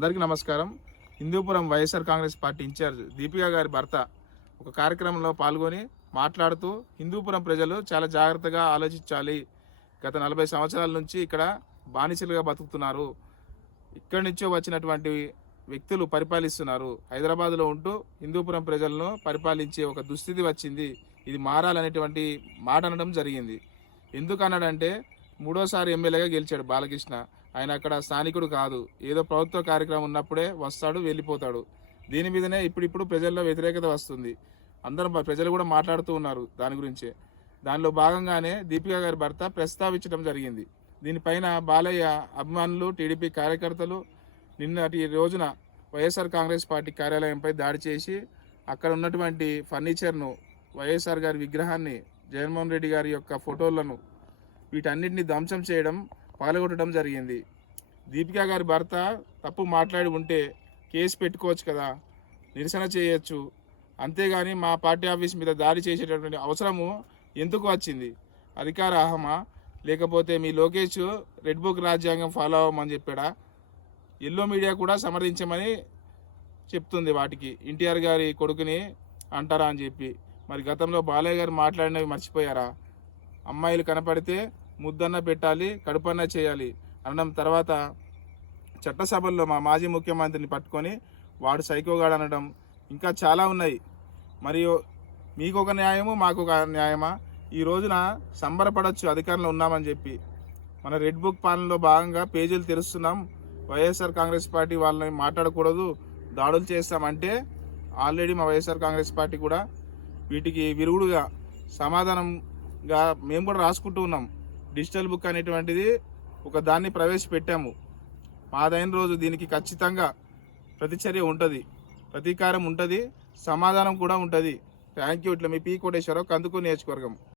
అందరికీ నమస్కారం. Hindupuram YSR Congress party incharge Deepika గారి భర్త ఒక కార్యక్రమంలో పాల్గొని మాట్లాడుతూ హిందూపురం ప్రజలు చాలా జాగ్రత్తగా ఆలోచించాలి. గత 40 సంవత్సరాల నుంచి ఇక్కడ బానిసలుగా బతుకుతున్నారు. ఇక్కడి నుంచో వచ్చినటువంటి వ్యక్తులు పరిపాలిస్తున్నారు. హైదరాబాద్లో ఉంటూ హిందూపురం ప్రజలను పరిపాలించే ఒక దుస్థితి వచ్చింది. ఇది మారాలనేటువంటి మాట అనడం జరిగింది. ఎందుకు అన్నాడంటే మూడోసారి ఎమ్మెల్యేగా గెలిచాడు బాలకృష్ణ. ఆయన అక్కడ స్థానికుడు కాదు. ఏదో ప్రభుత్వ కార్యక్రమం ఉన్నప్పుడే వస్తాడు, వెళ్ళిపోతాడు. దీని మీదనే ఇప్పుడిప్పుడు ప్రజల్లో వ్యతిరేకత వస్తుంది. అందరూ ప్రజలు కూడా మాట్లాడుతూ ఉన్నారు దాని గురించే. దానిలో భాగంగానే దీపిక గారి భర్త ప్రస్తావించడం జరిగింది. దీనిపైన బాలయ్య అభిమానులు, టీడీపీ కార్యకర్తలు నిన్నటి రోజున వైఎస్ఆర్ కాంగ్రెస్ పార్టీ కార్యాలయంపై దాడి చేసి అక్కడ ఉన్నటువంటి ఫర్నిచర్ను, వైఎస్ఆర్ గారి విగ్రహాన్ని, జగన్మోహన్ రెడ్డి గారి యొక్క ఫోటోలను వీటన్నిటిని ధ్వంసం చేయడం, పగలగొట్టడం జరిగింది. దీపిక గారి భర్త తప్పు మాట్లాడి ఉంటే కేసు పెట్టుకోవచ్చు కదా, నిరసన చేయొచ్చు. అంతేగాని మా పార్టీ ఆఫీస్ మీద దాడి చేసేటటువంటి అవసరము ఎందుకు వచ్చింది? అధికార అహమా, లేకపోతే మీ లోకేష్ రెడ్ బుక్ రాజ్యాంగం ఫాలో అవ్వమని చెప్పాడా? ఎల్లో మీడియా కూడా సమర్థించమని చెప్తుంది. వాటికి ఎన్టీఆర్ గారి కొడుకుని అంటారా అని చెప్పి. మరి గతంలో బాలయ్య గారు మాట్లాడినవి మర్చిపోయారా? అమ్మాయిలు కనపడితే ముద్దన్న పెట్టాలి, కడుపన్న చేయాలి అనడం తర్వాత చట్టసభల్లో మా మాజీ ముఖ్యమంత్రిని పట్టుకొని వాడు సైకోగాడు అనడం ఇంకా చాలా ఉన్నాయి. మరియు మీకు ఒక న్యాయము, మాకు ఒక న్యాయమా? ఈ రోజున సంబరపడవచ్చు అధికారంలో ఉన్నామని చెప్పి. మన రెడ్ బుక్ పాలనలో భాగంగా పేజీలు తెరుస్తున్నాం, వైఎస్ఆర్ కాంగ్రెస్ పార్టీ వాళ్ళని మాట్లాడకూడదు, దాడులు చేస్తామంటే ఆల్రెడీ మా వైఎస్ఆర్ కాంగ్రెస్ పార్టీ కూడా వీటికి విరుగుడుగా సమాధానంగా మేము కూడా రాసుకుంటూ ఉన్నాం. డిజిటల్ బుక్ అనేటువంటిది ఒక దాన్ని ప్రవేశపెట్టాము. మాదైన రోజు దీనికి ఖచ్చితంగా ప్రతిచర్య ఉంటుంది, ప్రతీకారం ఉంటుంది, సమాధానం కూడా ఉంటుంది. Thank you. ఇట్లా మీ పీ కోటేశ్వరరావు, కందుకూరు నియోజకవర్గం.